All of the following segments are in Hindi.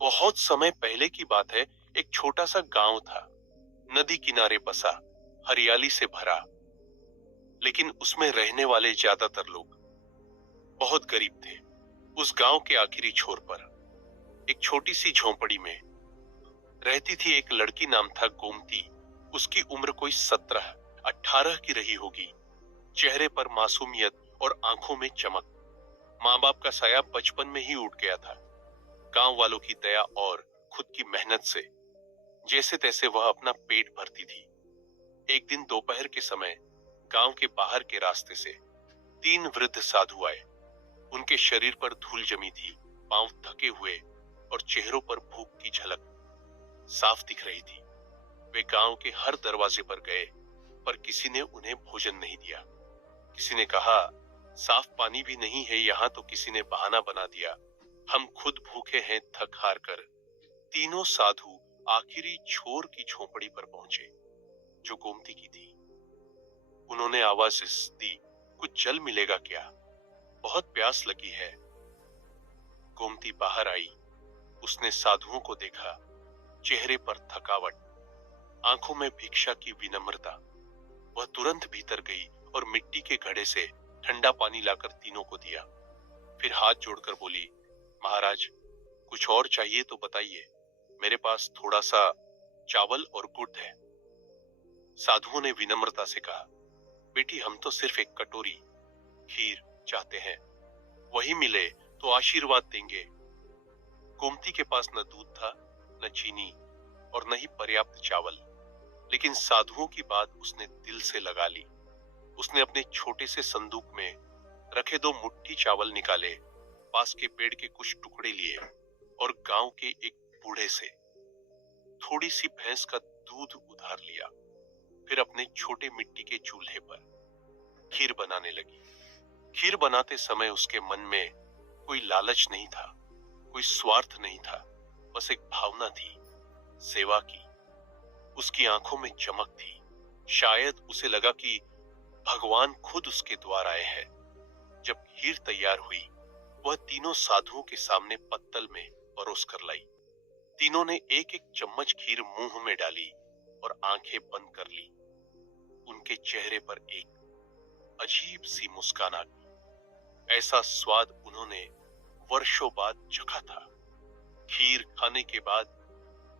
बहुत समय पहले की बात है। एक छोटा सा गांव था, नदी किनारे बसा, हरियाली से भरा। लेकिन उसमें रहने वाले ज्यादातर लोग बहुत गरीब थे। उस गांव के आखिरी छोर पर एक छोटी सी झोंपड़ी में रहती थी एक लड़की। नाम था गोमती। उसकी उम्र कोई 17-18 की रही होगी। चेहरे पर मासूमियत और आंखों में चमक। माँ बाप का साया बचपन में ही उठ गया था। गांव वालों की दया और खुद की मेहनत से जैसे तैसे वह अपना पेट भरती थी। एक दिन दोपहर के समय गांव के बाहर के रास्ते से 3 वृद्ध साधु आए। उनके शरीर पर धूल जमी थी, पांव थके हुए और चेहरों पर भूख की झलक साफ दिख रही थी। वे गांव के हर दरवाजे पर गए, पर किसी ने उन्हें भोजन नहीं दिया। किसी ने कहा, साफ पानी भी नहीं है यहाँ, तो किसी ने बहाना बना दिया, हम खुद भूखे हैं थक हार कर। तीनों साधु आखिरी छोर की झोपड़ी पर पहुंचे, जो गोमती की थी। उन्होंने आवाज दी, कुछ जल मिलेगा क्या? बहुत प्यास लगी है। गोमती बाहर आई। उसने साधुओं को देखा। चेहरे पर थकावट, आंखों में भिक्षा की विनम्रता। वह तुरंत भीतर गई और मिट्टी के घड़े से ठंडा पानी लाकर तीनों को दिया। फिर हाथ जोड़कर बोली, महाराज, कुछ और चाहिए तो बताइए, मेरे पास थोड़ा सा चावल और गुड़ है। साधुओं ने विनम्रता से कहा, बेटी, हम तो सिर्फ एक कटोरी खीर चाहते हैं, वही मिले तो आशीर्वाद देंगे। गोमती के पास न दूध था, न चीनी और न ही पर्याप्त चावल। लेकिन साधुओं की बात उसने दिल से लगा ली। उसने अपने छोटे से संदूक में रखे 2 मुट्ठी चावल निकाले, पास के पेड़ के कुछ टुकड़े लिए और गांव के एक बूढ़े से थोड़ी सी भैंस का दूध उधार लिया। फिर अपने छोटे मिट्टी के चूल्हे पर खीर बनाने लगी। खीर बनाते समय उसके मन में कोई लालच नहीं था, कोई स्वार्थ नहीं था, बस एक भावना थी, सेवा की। उसकी आंखों में चमक थी। शायद उसे लगा कि भगवान खुद उसके द्वार आए हैं। जब खीर तैयार हुई, वह तीनों साधुओं के सामने पत्तल में परोस कर लाई। तीनों ने एक एक चम्मच खीर मुंह में डाली और आंखें बंद कर ली। उनके चेहरे पर एक अजीब सी मुस्कान आ गई। ऐसा स्वाद उन्होंने वर्षों बाद चखा था। खीर खाने के बाद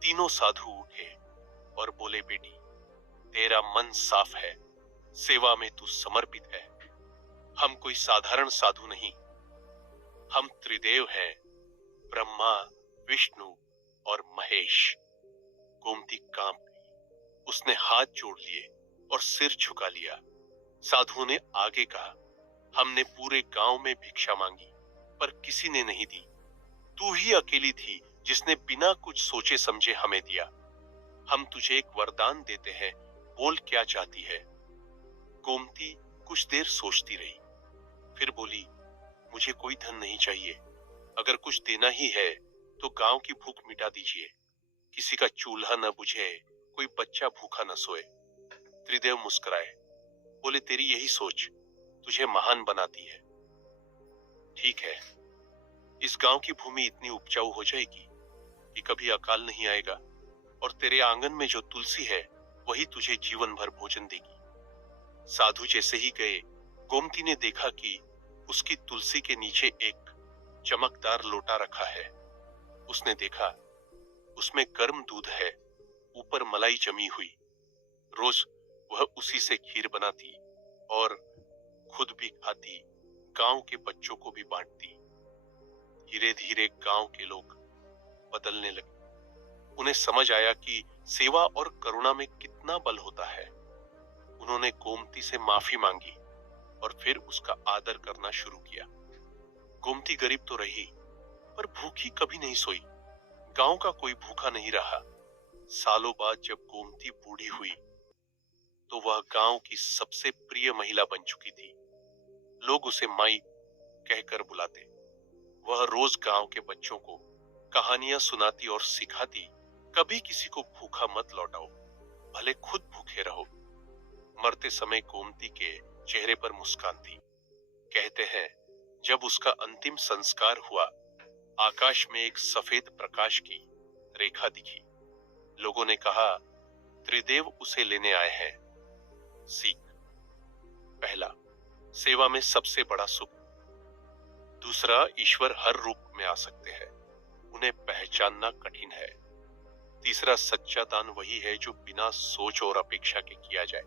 तीनों साधु उठे और बोले, बेटी, तेरा मन साफ है, सेवा में तू समर्पित है। हम कोई साधारण साधु नहीं, हम त्रिदेव हैं, ब्रह्मा, विष्णु और महेश। गोमती कांप गई। उसने हाथ जोड़ लिए और सिर झुका लिया। साधुओं ने आगे कहा, हमने पूरे गांव में भिक्षा मांगी, पर किसी ने नहीं दी। तू ही अकेली थी जिसने बिना कुछ सोचे समझे हमें दिया। हम तुझे एक वरदान देते हैं, बोल क्या चाहती है। गोमती कुछ देर सोचती रही, फिर बोली, मुझे कोई धन नहीं चाहिए। अगर कुछ देना ही है तो गांव की भूख मिटा दीजिए। किसी का चूल्हा न बुझे, कोई बच्चा भूखा न सोए। त्रिदेव मुस्कुराए, बोले, तेरी यही सोच तुझे महान बनाती है। ठीक है, इस गांव की भूमि इतनी उपजाऊ हो जाएगी कि कभी अकाल नहीं आएगा, और तेरे आंगन में जो तुलसी है वही तुझे जीवन भर भोजन देगी। साधु जैसे ही गए, गोमती ने देखा कि उसकी तुलसी के नीचे एक चमकदार लोटा रखा है। उसने देखा, उसमें गर्म दूध है, ऊपर मलाई जमी हुई। रोज वह उसी से खीर बनाती और खुद भी खाती, गांव के बच्चों को भी बांटती। धीरे धीरे गांव के लोग बदलने लगे। उन्हें समझ आया कि सेवा और करुणा में कितना बल होता है। उन्होंने गोमती से माफी मांगी और फिर उसका आदर करना शुरू किया। गोमती गरीब तो रही, पर भूखी कभी नहीं सोई। गांव का कोई भूखा नहीं रहा। सालों बाद जब गोमती बूढ़ी हुई, तो वह गांव की सबसे प्रिय महिला बन चुकी थी। लोग उसे माई कहकर बुलाते। वह रोज गांव के बच्चों को कहानियां सुनाती और सिखाती, कभी किसी को भूखा मत लौटाओ, भले खुद भूखे रहो। मरते समय गोमती के चेहरे पर मुस्कान थी। कहते हैं, जब उसका अंतिम संस्कार हुआ, आकाश में एक सफेद प्रकाश की रेखा दिखी। लोगों ने कहा, त्रिदेव उसे लेने आए हैं। सीख: पहला, सेवा में सबसे बड़ा सुख। दूसरा, ईश्वर हर रूप में आ सकते हैं, उन्हें पहचानना कठिन है। तीसरा, सच्चा दान वही है जो बिना सोच और अपेक्षा के किया जाए।